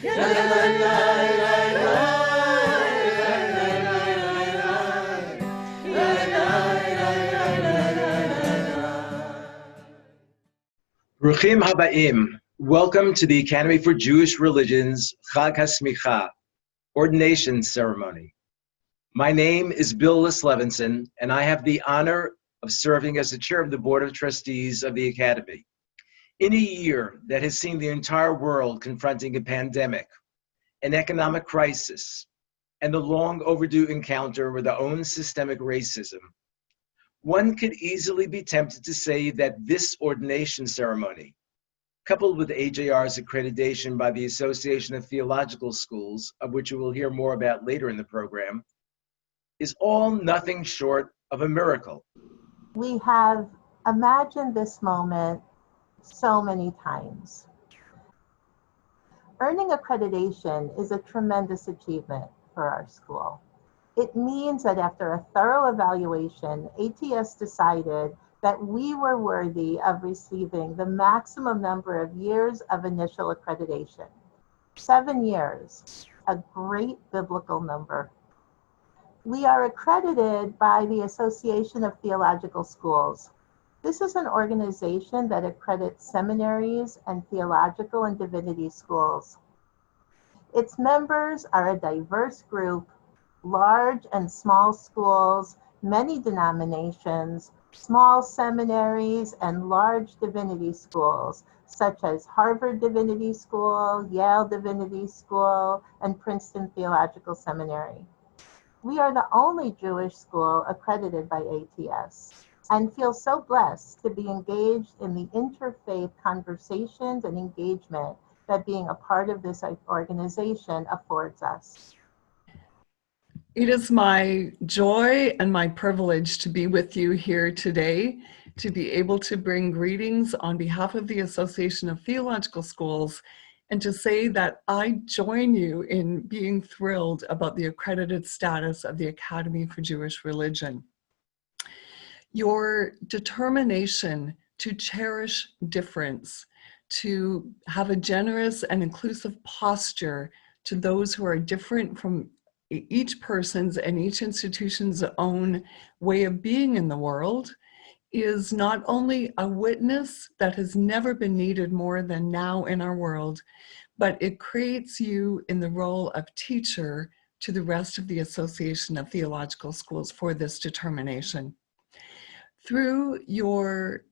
Bruchim Habaim. Welcome to the Academy for Jewish Religions Chag HaSmicha, Ordination Ceremony. My name is Bill Levinson, and I have the honor of serving as the chair of the Board of Trustees of the Academy. In a year that has seen the entire world confronting a pandemic, an economic crisis, and the long overdue encounter with our own systemic racism, one could easily be tempted to say that this ordination ceremony, coupled with AJR's accreditation by the Association of Theological Schools, of which you will hear more about later in the program, is all nothing short of a miracle. We have imagined this moment so many times. Earning accreditation is a tremendous achievement for our school. It means that after a thorough evaluation, ATS decided that we were worthy of receiving the maximum number of years of initial accreditation. 7 years, a great biblical number. We are accredited by the Association of Theological Schools. This is an organization that accredits seminaries and theological and divinity schools. Its members are a diverse group, large and small schools, many denominations, small seminaries, and large divinity schools, such as Harvard Divinity School, Yale Divinity School, and Princeton Theological Seminary. We are the only Jewish school accredited by ATS and feel so blessed to be engaged in the interfaith conversations and engagement that being a part of this organization affords us. It is my joy and my privilege to be with you here today, to be able to bring greetings on behalf of the Association of Theological Schools, and to say that I join you in being thrilled about the accredited status of the Academy for Jewish Religion. Your determination to cherish difference, to have a generous and inclusive posture to those who are different from each person's and each institution's own way of being in the world, is not only a witness that has never been needed more than now in our world, but it creates you in the role of teacher to the rest of the Association of Theological Schools for this determination. Through your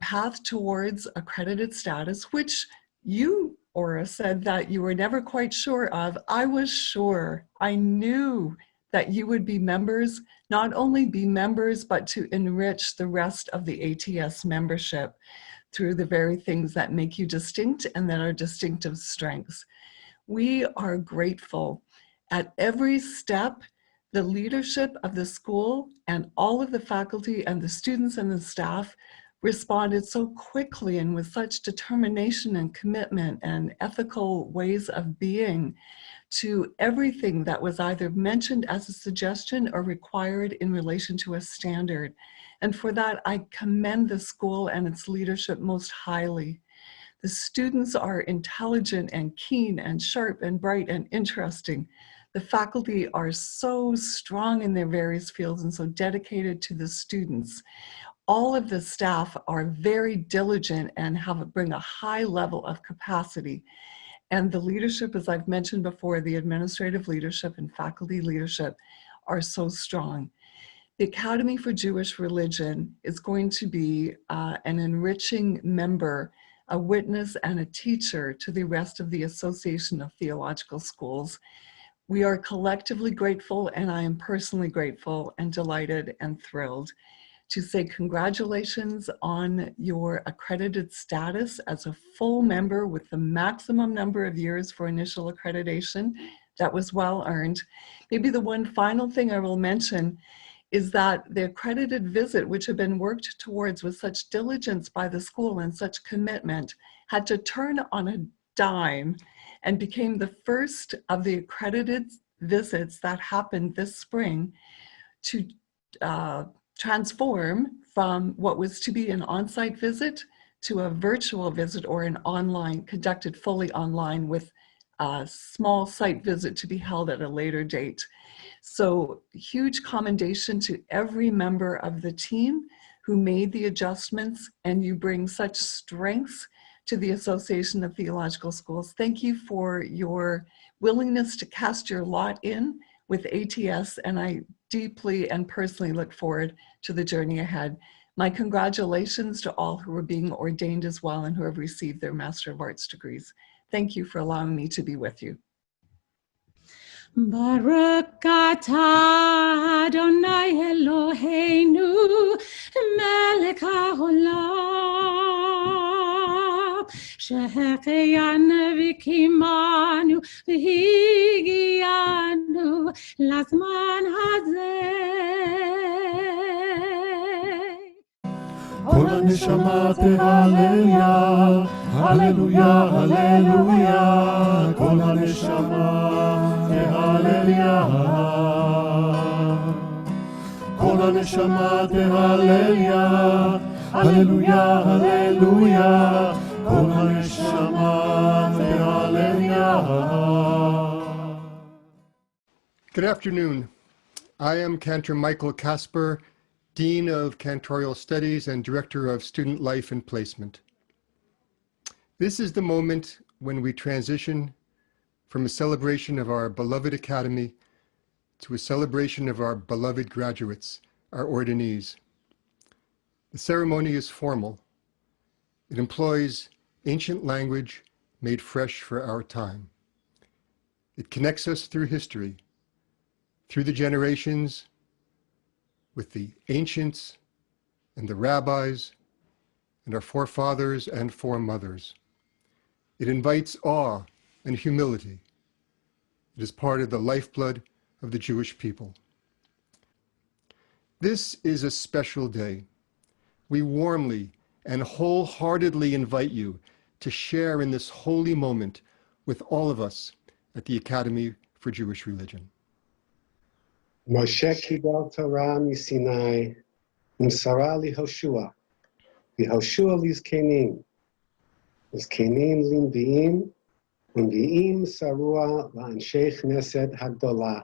path towards accredited status, which you, Ora, said that you were never quite sure of, I was sure. I knew that you would be members, not only be members, but to enrich the rest of the ATS membership through the very things that make you distinct and that are distinctive strengths. We are grateful. At every step, the leadership of the school and all of the faculty and the students and the staff responded so quickly and with such determination and commitment and ethical ways of being to everything that was either mentioned as a suggestion or required in relation to a standard. And for that, I commend the school and its leadership most highly. The students are intelligent and keen and sharp and bright and interesting. The faculty are so strong in their various fields and so dedicated to the students. All of the staff are very diligent and bring a high level of capacity. And the leadership, as I've mentioned before, the administrative leadership and faculty leadership are so strong. The Academy for Jewish Religion is going to be an enriching member, a witness and a teacher to the rest of the Association of Theological Schools. We are collectively grateful, and I am personally grateful and delighted and thrilled to say congratulations on your accredited status as a full member with the maximum number of years for initial accreditation. That was well earned. Maybe the one final thing I will mention is that the accredited visit, which had been worked towards with such diligence by the school and such commitment, had to turn on a dime and became the first of the accredited visits that happened this spring to transform from what was to be an on-site visit to a virtual visit or an online, conducted fully online with a small site visit to be held at a later date. So huge commendation to every member of the team who made the adjustments, and you bring such strength to the Association of Theological Schools. Thank you for your willingness to cast your lot in with ATS, and I deeply and personally look forward to the journey ahead. My congratulations to all who are being ordained as well and who have received their Master of Arts degrees. Thank you for allowing me to be with you. Baruch atah Adonai Eloheinu melech haolam שהחיינו וקיימנו והגיענו לזמן הזה. כל הנשמה תהלליה, הללויה, הללויה, כל הנשמה תהלליה, כל הנשמה תהלליה, הללויה, הללויה, כל הנשמה תהלליה. Good afternoon. I am Cantor Michael Kasper, Dean of Cantorial Studies and Director of Student Life and Placement. This is the moment when we transition from a celebration of our beloved Academy to a celebration of our beloved graduates, our ordinees. The ceremony is formal. It employs ancient language made fresh for our time. It connects us through history, through the generations, with the ancients and the rabbis and our forefathers and foremothers. It invites awe and humility. It is part of the lifeblood of the Jewish people. This is a special day. We warmly and wholeheartedly invite you to share in this holy moment with all of us at the Academy for Jewish Religion. Moshe קיבל תורה מסיני, ומסרה ליהושע, ויהושע לזקנים, וזקנים לנביאים, ונביאים מסרוה לאנשי כנסת הגדולה.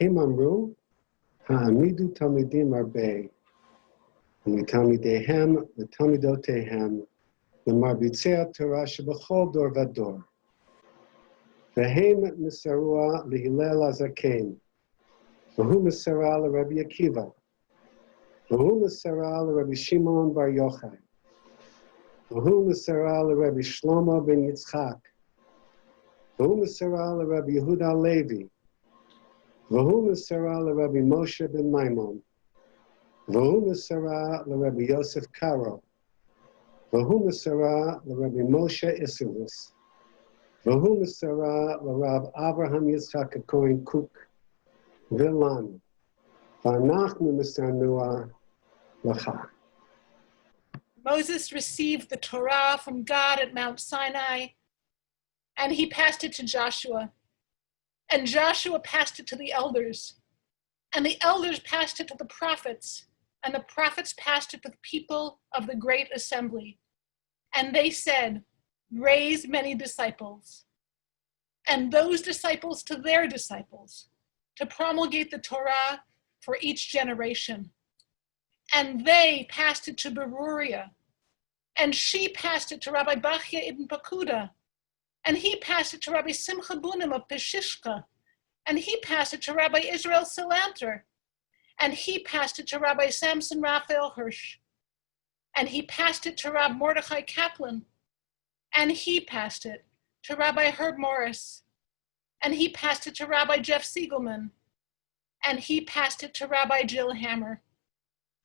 הם אמרו, העמידו תלמידים הרבה, ומתלמידיהם לתלמידותיהם, למרביצי התורה שבכל דור ודור. והם מסרוה להלל הזקן, והוא מסרה לרבי עקיבא, והוא מסרה לרבי שמעון בר יוחאי, והוא מסרה לרבי שלמה בן יצחק, והוא מסרה לרבי יהודה הלוי, והוא מסרה לרבי משה בן מימון, והוא מסרה לרבי יוסף קארו, והוא מסרה לרבי משה איסרוס, והוא מסרה לרב אברהם יצחק הכהן קוק, ולנו, ואנחנו מסרנוה לך. Moses received the Torah from God at Mount Sinai, and he passed it to Joshua. And Joshua passed it to the elders. And the elders passed it to the prophets, and the prophets passed it to the people of the great assembly. And they said, raise many disciples. And those disciples to their disciples, to promulgate the Torah for each generation. And they passed it to Beruria, and she passed it to Rabbi Bachya ibn Pakuda, and he passed it to Rabbi Simcha Bunim of Peshishka, and he passed it to Rabbi Israel Salanter, and he passed it to Rabbi Samson Raphael Hirsch, and he passed it to Rabbi Mordechai Kaplan, and he passed it to Rabbi Herb Morris, and he passed it to Rabbi Jeff Siegelman, and he passed it to Rabbi Jill Hammer,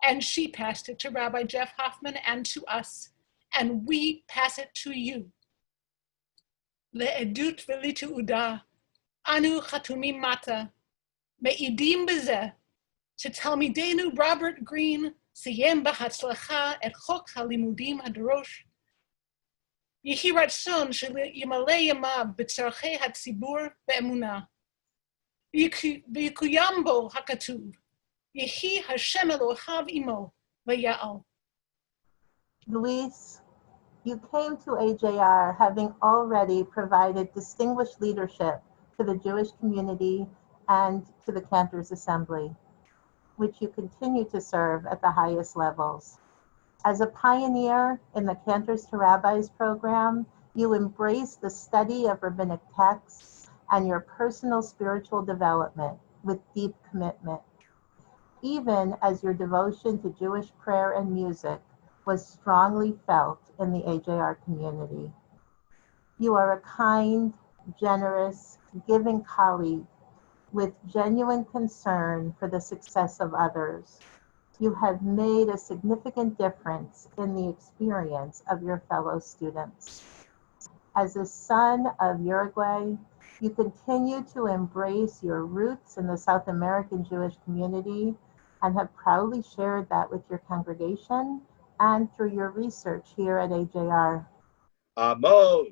and she passed it to Rabbi Jeff Hoffman and to us, and we pass it to you. Le'edut v'liteuda, anu chatumim mata, me'idim b'zeh, שתלמידנו רוברט גרין סיים בהצלחה את חוק הלימודים הדרוש. יהי רצון שימלא ימיו בצורכי הציבור באמונה. ויקוים בו הכתוב, יהי השם אלוהיו עמו ויעל. Luis, You came to AJR having already provided distinguished leadership to the Jewish community and to the Cantors Assembly, which you continue to serve at the highest levels. As a pioneer in the Cantors to Rabbis program, you embrace the study of rabbinic texts and your personal spiritual development with deep commitment, even as your devotion to Jewish prayer and music was strongly felt in the AJR community. You are a kind, generous, giving colleague with genuine concern for the success of others. You have made a significant difference in the experience of your fellow students. As a son of Uruguay, you continue to embrace your roots in the South American Jewish community and have proudly shared that with your congregation and through your research here at AJR. Amon,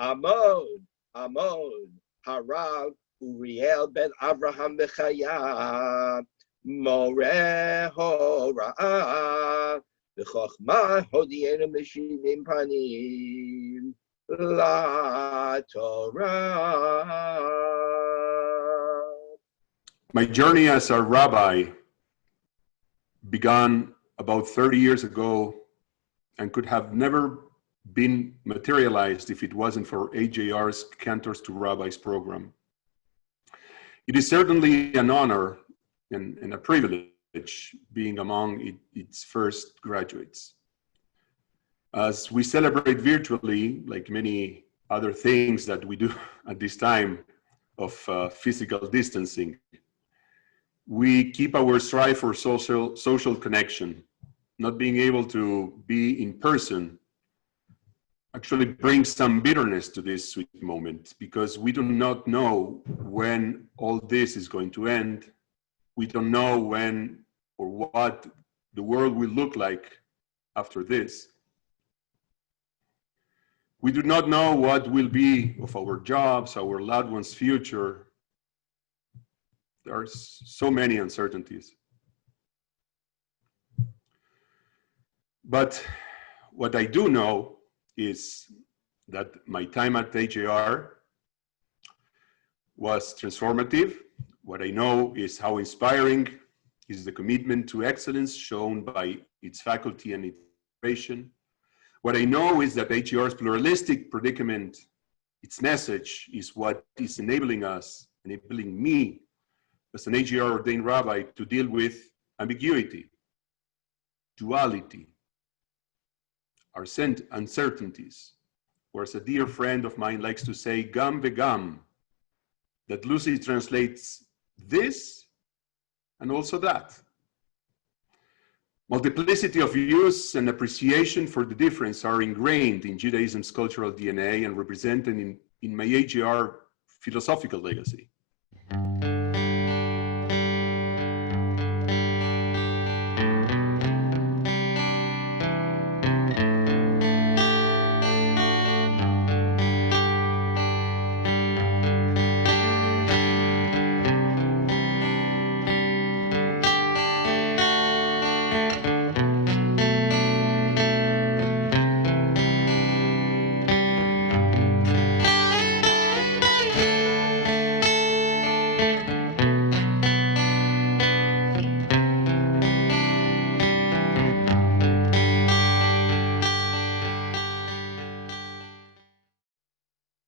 Amon, Amon, Harav Uriel ben Avraham v'Chaya, Moreh Hora'ah, v'Chochmah Hodienu Meshivim Panim, La Torah. My journey as a rabbi began about 30 years ago and could have never been materialized if it wasn't for AJR's Cantors to Rabbis program. It is certainly an honor and a privilege being among its first graduates. As we celebrate virtually, like many other things that we do at this time of physical distancing, we keep our strive for social connection. Not being able to be in person actually brings some bitterness to this sweet moment, because we do not know when all this is going to end. We don't know when or what the world will look like after this. We do not know what will be of our jobs, our loved ones' future. There are so many uncertainties. But what I do know is that my time at AJR was transformative. What I know is how inspiring is the commitment to excellence shown by its faculty and its administration. What I know is that AJR's pluralistic predicament, its message, is what is enabling us, enabling me as an AJR ordained rabbi to deal with ambiguity, duality, our uncertainties, or as a dear friend of mine likes to say, gam vegam, that loosely translates this and also that. Multiplicity of views and appreciation for the difference are ingrained in Judaism's cultural DNA and represented in my AJR philosophical legacy.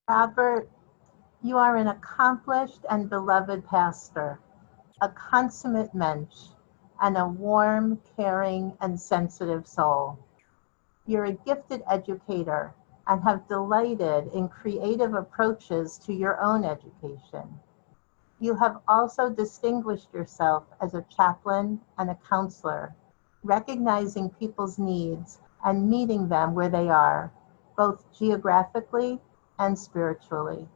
Robert, you are an accomplished and beloved pastor, a consummate mensch, and a warm, caring, and sensitive soul. You're a gifted educator and have delighted in creative approaches to your own education. You have also distinguished yourself as a chaplain and a counselor, recognizing people's needs and meeting them where they are, both geographically and spiritually.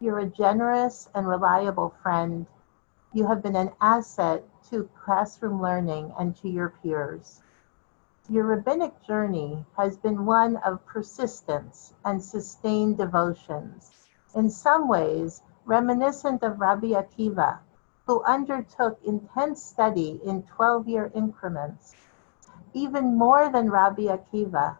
You're a generous and reliable friend. You have been an asset to classroom learning and to your peers. Your rabbinic journey has been one of persistence and sustained devotions, in some ways reminiscent of Rabbi Akiva, who undertook intense study in 12-year increments. Even more than Rabbi Akiva,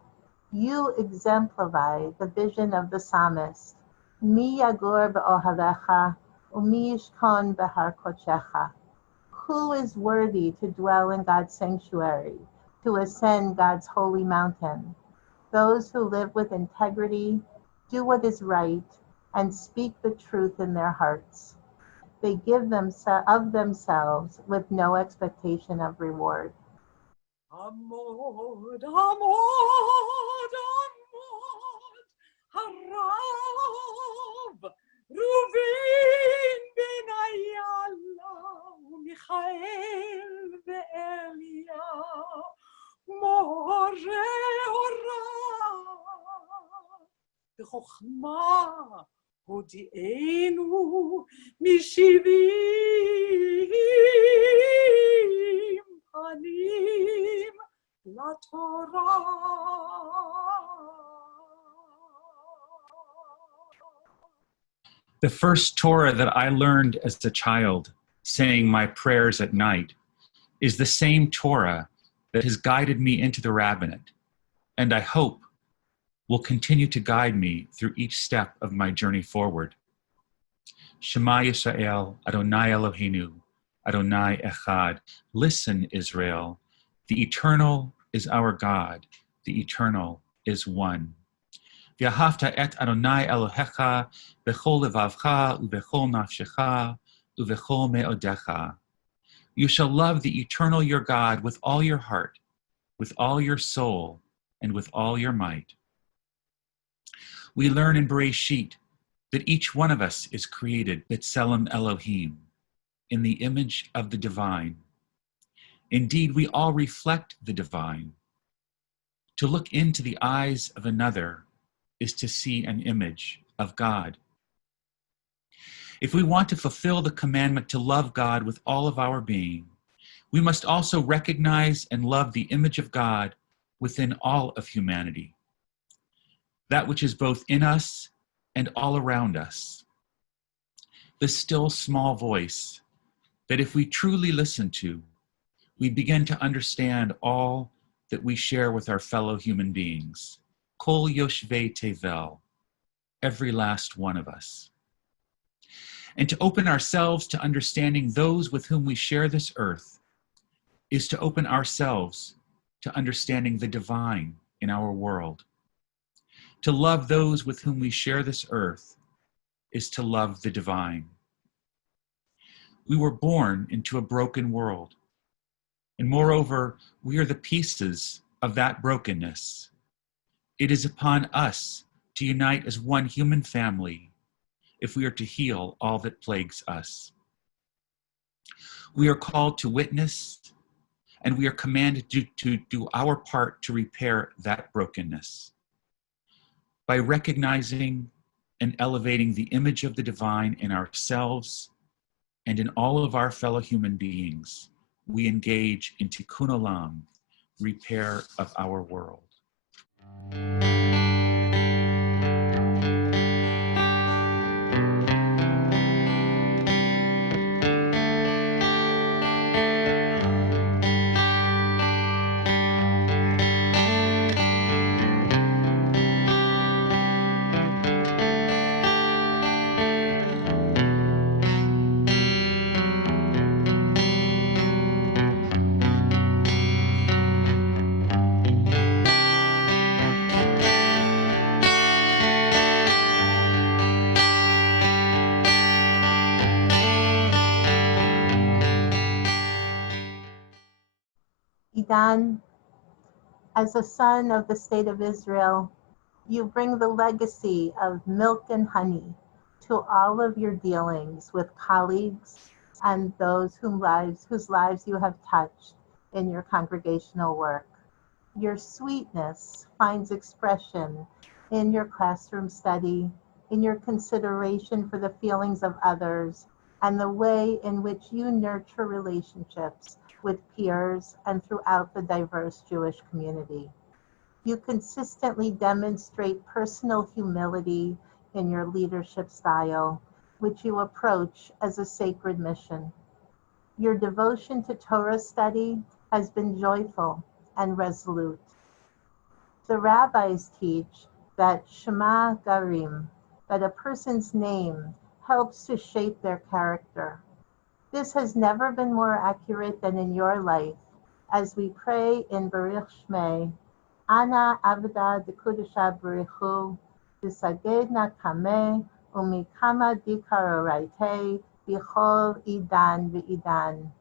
You exemplify the vision of the psalmist, Mi yagur be'ohalecha, umi yishkon behar kochecha. Who is worthy to dwell in God's sanctuary, to ascend God's holy mountain? Those who live with integrity, do what is right, and speak the truth in their hearts. They give of themselves with no expectation of reward. Amod, Amod, Amod, Harav, Ruvin ben Ayala, Michael ve'Elia, More Hora, B'chokhmah hodi'enu mishivim panim laTorah. The first Torah that I learned as a child, saying my prayers at night, is the same Torah that has guided me into the rabbinate, and I hope will continue to guide me through each step of my journey forward. Shema Yisrael, Adonai Eloheinu, Adonai Echad. Listen, Israel, the Eternal is our God, the Eternal is one. V'ahavta et Adonai Elohecha b'chol levavcha u'b'chol nafshecha u'b'chol me'odecha. You shall love the Eternal your God with all your heart, with all your soul, and with all your might. We learn in Bereshit that each one of us is created B'Tselem Elohim, in the image of the divine. Indeed, we all reflect the divine. To look into the eyes of another is to see an image of God. If we want to fulfill the commandment to love God with all of our being, we must also recognize and love the image of God within all of humanity, that which is both in us and all around us. The still small voice that if we truly listen to, we begin to understand all that we share with our fellow human beings. Kol Yoshvei Tevel, every last one of us. And to open ourselves to understanding those with whom we share this earth is to open ourselves to understanding the divine in our world. To love those with whom we share this earth is to love the divine. We were born into a broken world, and moreover, we are the pieces of that brokenness. It is upon us to unite as one human family if we are to heal all that plagues us. We are called to witness, and we are commanded to do our part to repair that brokenness. By recognizing and elevating the image of the divine in ourselves and in all of our fellow human beings, we engage in tikkun olam, repair of our world. Idan, as a son of the state of Israel, you bring the legacy of milk and honey to all of your dealings with colleagues and those whose lives you have touched in your congregational work. Your sweetness finds expression in your classroom study, in your consideration for the feelings of others, and the way in which you nurture relationships with peers and throughout the diverse Jewish community. You consistently demonstrate personal humility in your leadership style, which you approach as a sacred mission. Your devotion to Torah study has been joyful and resolute. The rabbis teach that Shema Garim, that a person's name helps to shape their character. This has never been more accurate than in your life as we pray in Baruch Shmei, Ana Avda Dekudesha Baruchu, Disagedna Kameh, Umikama Dikaroraite, Bichol Idan V'idan.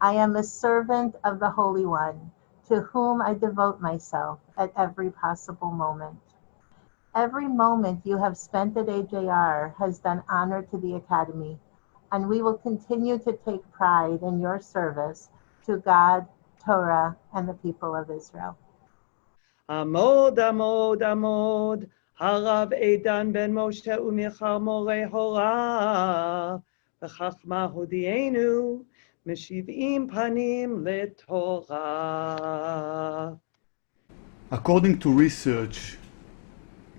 I am a servant of the Holy One, to whom I devote myself at every possible moment. Every moment you have spent at AJR has done honor to the Academy, and we will continue to take pride in your service to God, Torah, and the people of Israel. Amod, Amod, Amod, Harav Eidan ben Moshe umichar Moreh Hora, v'chachma hodienu, meshivim panim leTorah. According to research,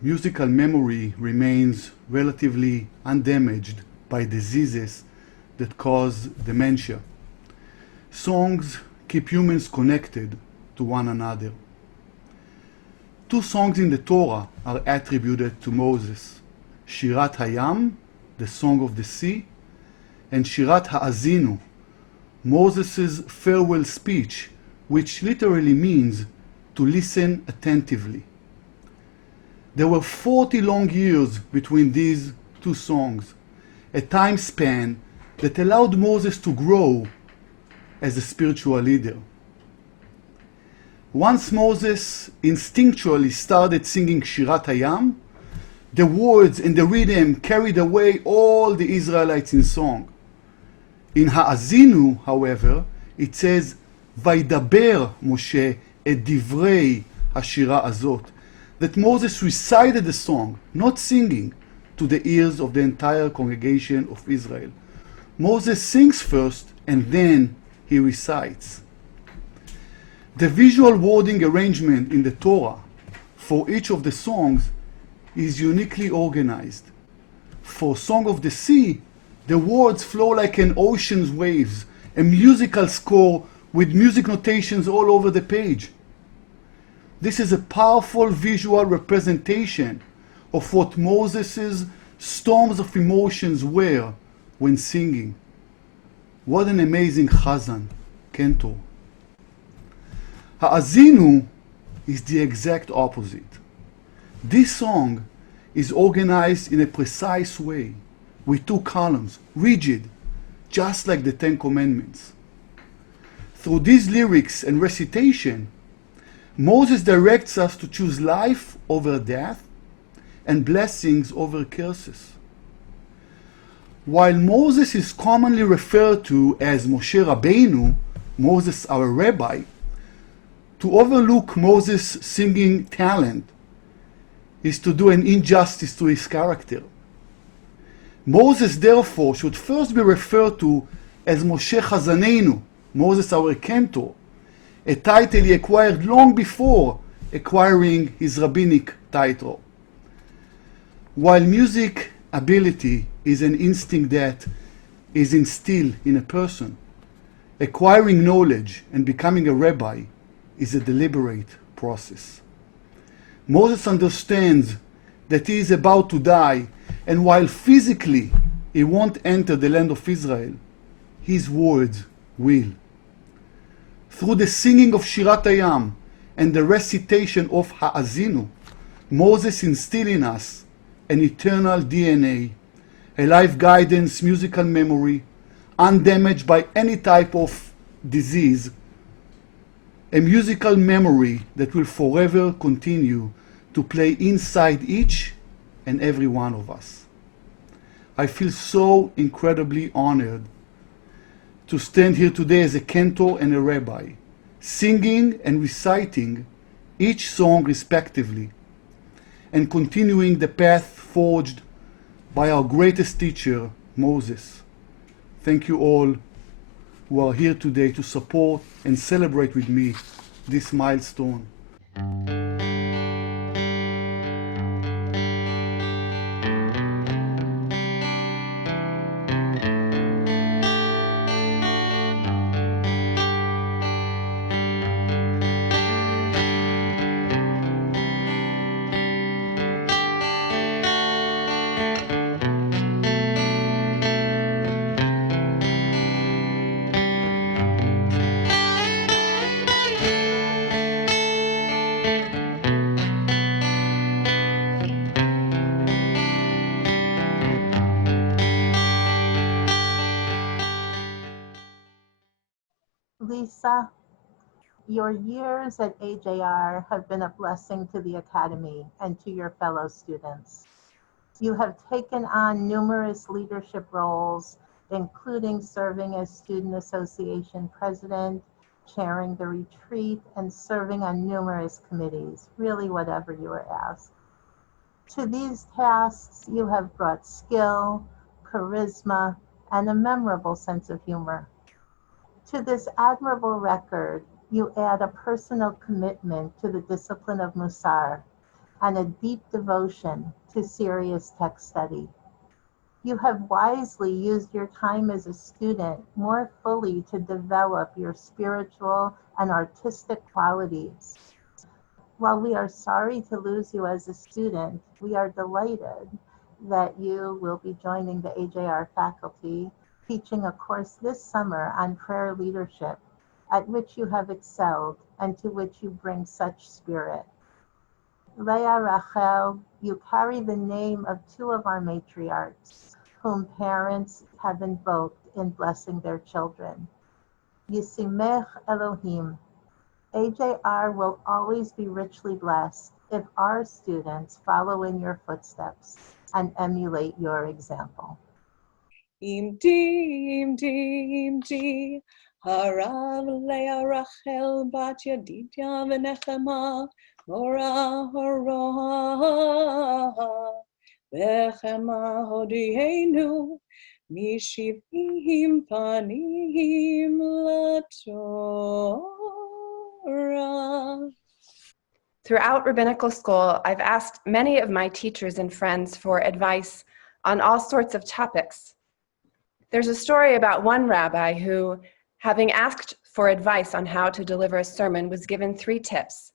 musical memory remains relatively undamaged by diseases that cause dementia. Songs keep humans connected to one another. Two songs in the Torah are attributed to Moses: Shirat Hayam, the Song of the Sea, and Shirat Ha'azinu, Moses' farewell speech, which literally means to listen attentively. There were 40 long years between these two songs, a time span that allowed Moses to grow as a spiritual leader. Once Moses instinctually started singing Shirat Hayam, the words and the rhythm carried away all the Israelites in song. In Ha'azinu, however, it says, Vaidaber Moshe et divrei hashira azot, that Moses recited the song, not singing, to the ears of the entire congregation of Israel. Moses sings first and then he recites. The visual wording arrangement in the Torah for each of the songs is uniquely organized. For Song of the Sea, the words flow like an ocean's waves, a musical score with music notations all over the page. This is a powerful visual representation of what Moses' storms of emotions were when singing. What an amazing chazan, cantor. Ha'azinu is the exact opposite. This song is organized in a precise way, with two columns, rigid, just like the Ten Commandments. Through these lyrics and recitation, Moses directs us to choose life over death and blessings over curses. While Moses is commonly referred to as Moshe Rabbeinu, Moses our rabbi, to overlook Moses' singing talent is to do an injustice to his character. Moses therefore should first be referred to as Moshe Chazanenu, Moses our cantor, a title he acquired long before acquiring his rabbinic title. While music ability is an instinct that is instilled in a person, acquiring knowledge and becoming a rabbi is a deliberate process. Moses understands that he is about to die, and while physically he won't enter the land of Israel, his words will. Through the singing of Shirat Hayam and the recitation of Ha'azinu, Moses instilled in us an eternal DNA, a life guidance, musical memory, undamaged by any type of disease, a musical memory that will forever continue to play inside each and every one of us. I feel so incredibly honored to stand here today as a cantor and a rabbi, singing and reciting each song respectively, and continuing the path forged by our greatest teacher, Moses. Thank you all who are here today to support and celebrate with me this milestone. Lisa, your years at AJR have been a blessing to the Academy and to your fellow students. You have taken on numerous leadership roles, including serving as Student Association President, chairing the retreat, and serving on numerous committees, really whatever you were asked. To these tasks, you have brought skill, charisma, and a memorable sense of humor. To this admirable record, you add a personal commitment to the discipline of Musar and a deep devotion to serious text study. You have wisely used your time as a student more fully to develop your spiritual and artistic qualities. While we are sorry to lose you as a student, we are delighted that you will be joining the AJR faculty, teaching a course this summer on prayer leadership, at which you have excelled and to which you bring such spirit. Leah Rachel, you carry the name of two of our matriarchs, whom parents have invoked in blessing their children. Yisimech Elohim. AJR will always be richly blessed if our students follow in your footsteps and emulate your example. Imdi, Harav Leah Rachel Bat Yadidya V'Nechema Mora Hora V'Chema Hodienu Mishivim Panim LaTorah. Throughout rabbinical school, I've asked many of my teachers and friends for advice on all sorts of topics. There's a story about one rabbi who, having asked for advice on how to deliver a sermon, was given 3 tips.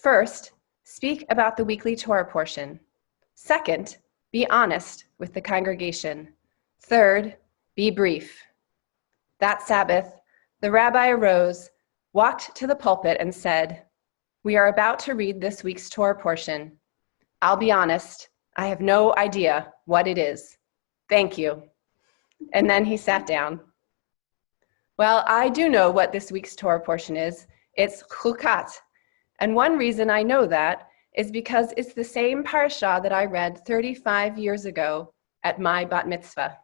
First, speak about the weekly Torah portion. Second, be honest with the congregation. Third, be brief. That Sabbath, the rabbi arose, walked to the pulpit and said, "We are about to read this week's Torah portion. I'll be honest, I have no idea what it is. Thank you." And then he sat down. Well, I do know what this week's Torah portion is. It's Chukat. And one reason I know that is because it's the same parsha that I read 35 years ago at my bat mitzvah.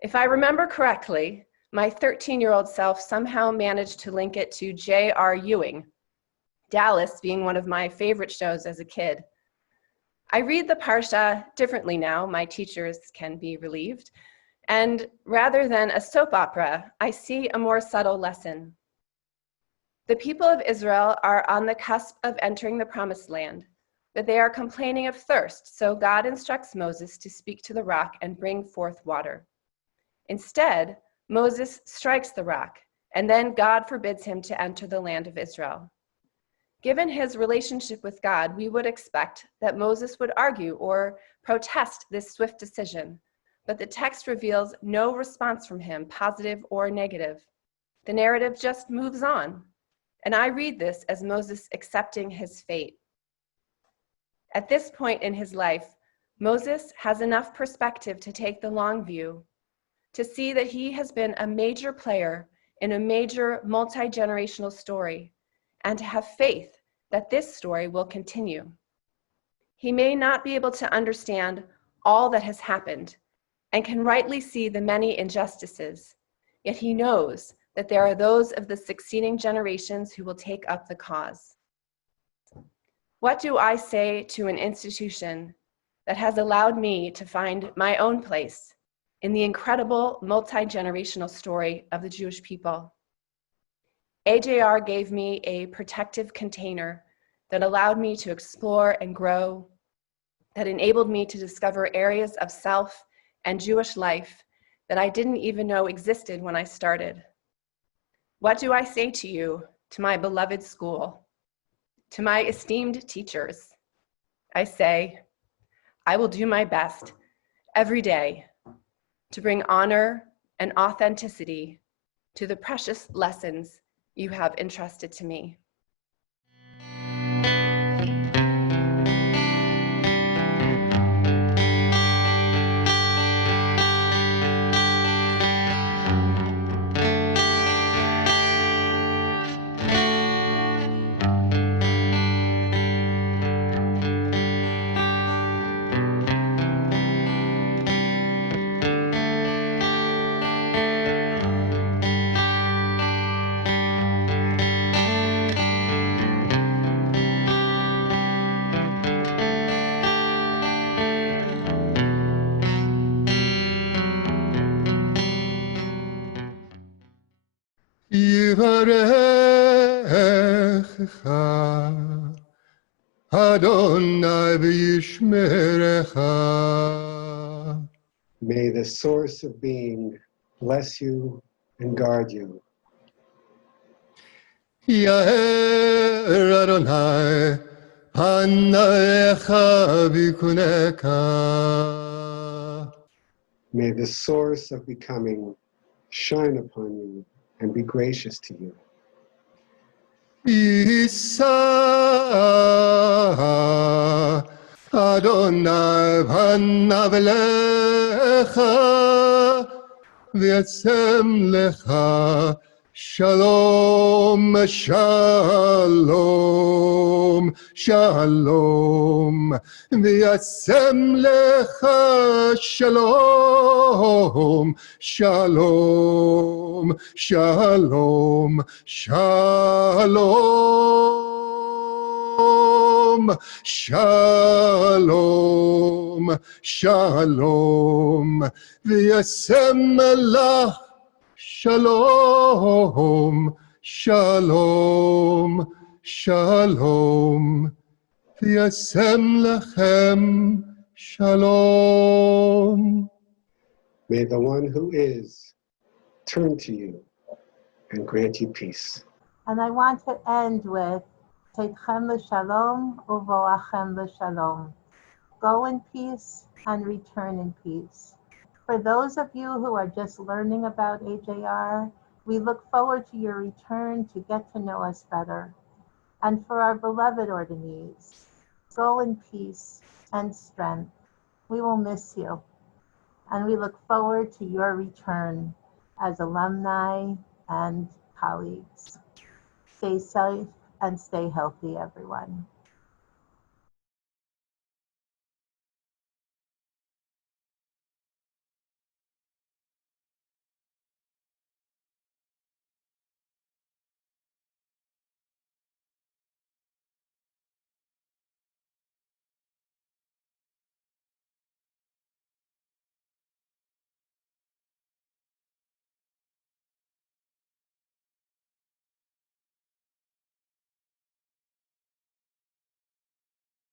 If I remember correctly, my 13-year-old self somehow managed to link it to J.R. Ewing, Dallas being one of my favorite shows as a kid. I read the parsha differently now, my teachers can be relieved, and rather than a soap opera, I see a more subtle lesson. The people of Israel are on the cusp of entering the promised land, but they are complaining of thirst, so God instructs Moses to speak to the rock and bring forth water. Instead, Moses strikes the rock, and then God forbids him to enter the land of Israel. Given his relationship with God, we would expect that Moses would argue or protest this swift decision, but the text reveals no response from him, positive or negative. The narrative just moves on, and I read this as Moses accepting his fate. At this point in his life, Moses has enough perspective to take the long view, to see that he has been a major player in a major multi-generational story, and to have faith that this story will continue. He may not be able to understand all that has happened and can rightly see the many injustices, yet he knows that there are those of the succeeding generations who will take up the cause. What do I say to an institution that has allowed me to find my own place in the incredible multi-generational story of the Jewish people? AJR gave me a protective container that allowed me to explore and grow, that enabled me to discover areas of self and Jewish life that I didn't even know existed when I started. What do I say to you, to my beloved school, to my esteemed teachers? I say, I will do my best every day to bring honor and authenticity to the precious lessons you have entrusted to me. Yivarechecha Adonai v'yishmerecha. May the source of being bless you and guard you. Yair Adonai panayecha v'kuneka. May the source of becoming shine upon you and be gracious to you. Yisa Adonai panavelecha v'yatzem lecha shalom shalom shalom v'yatzem lecha shalom shalom shalom shalom shalom shalom v'yasem lach shalom shalom shalom v'yasem lachem shalom. May the one who is turn to you and grant you peace. And I want to end with Teitchem l'shalom uvoachem l'shalom. Go in peace and return in peace. For those of you who are just learning about AJR, we look forward to your return to get to know us better. And for our beloved ordinees, go in peace and strength. We will miss you. And we look forward to your return as alumni and colleagues. Stay safe and stay healthy, everyone.